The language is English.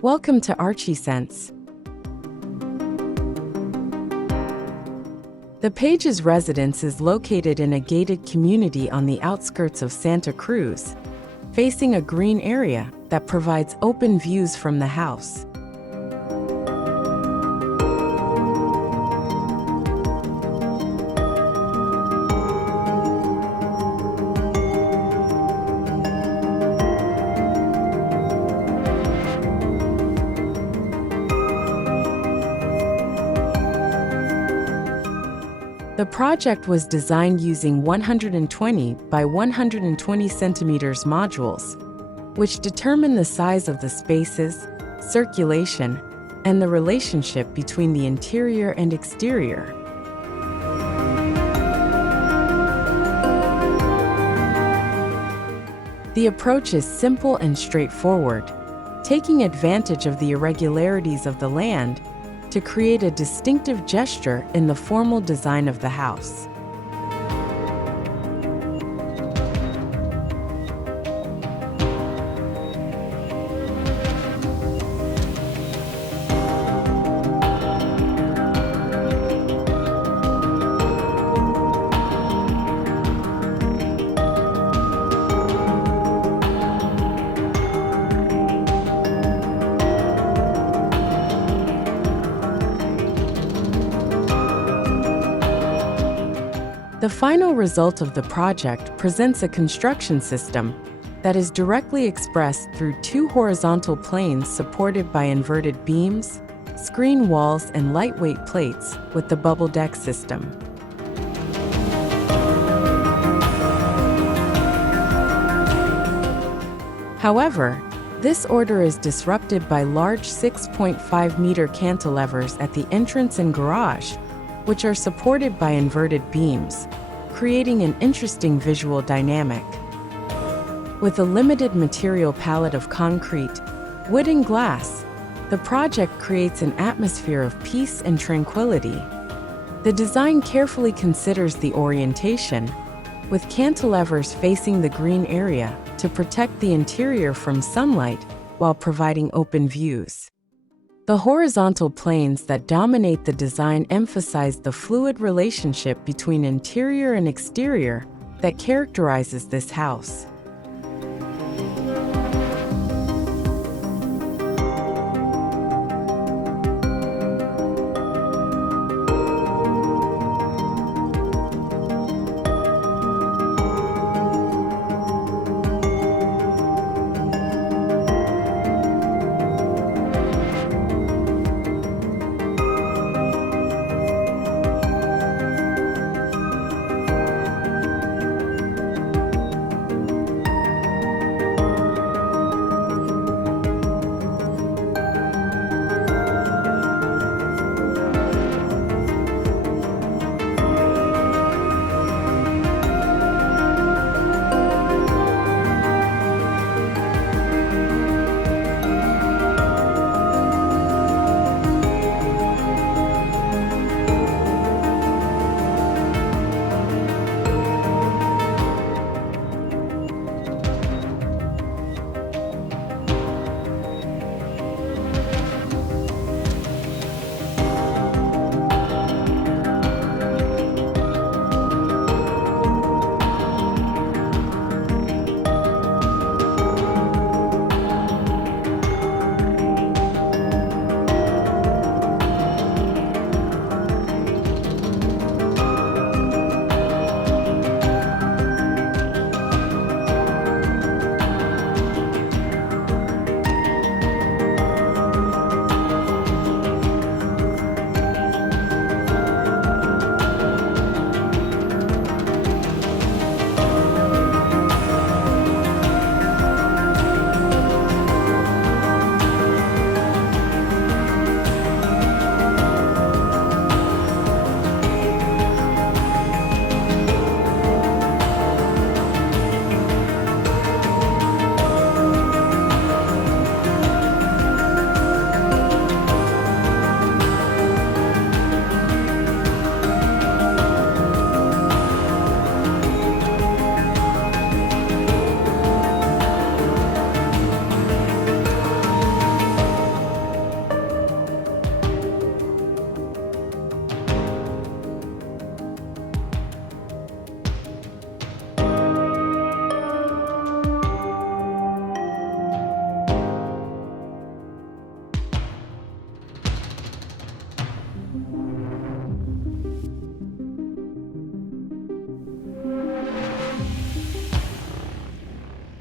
Welcome to Archiesense. The Page's residence is located in a gated community on the outskirts of Santa Cruz, facing a green area that provides open views from the house. The project was designed using 120 by 120 centimeters modules, which determine the size of the spaces, circulation, and the relationship between the interior and exterior. The approach is simple and straightforward, taking advantage of the irregularities of the land to create a distinctive gesture in the formal design of the house. The final result of the project presents a construction system that is directly expressed through two horizontal planes supported by inverted beams, screen walls, and lightweight plates with the BubbleDeck system. However, this order is disrupted by large 6.5-meter cantilevers at the entrance and garage, which are supported by inverted beams, creating an interesting visual dynamic. With a limited material palette of concrete, wood, and glass, the project creates an atmosphere of peace and tranquility. The design carefully considers the orientation, with cantilevers facing the green area to protect the interior from sunlight while providing open views. The horizontal planes that dominate the design emphasize the fluid relationship between interior and exterior that characterizes this house.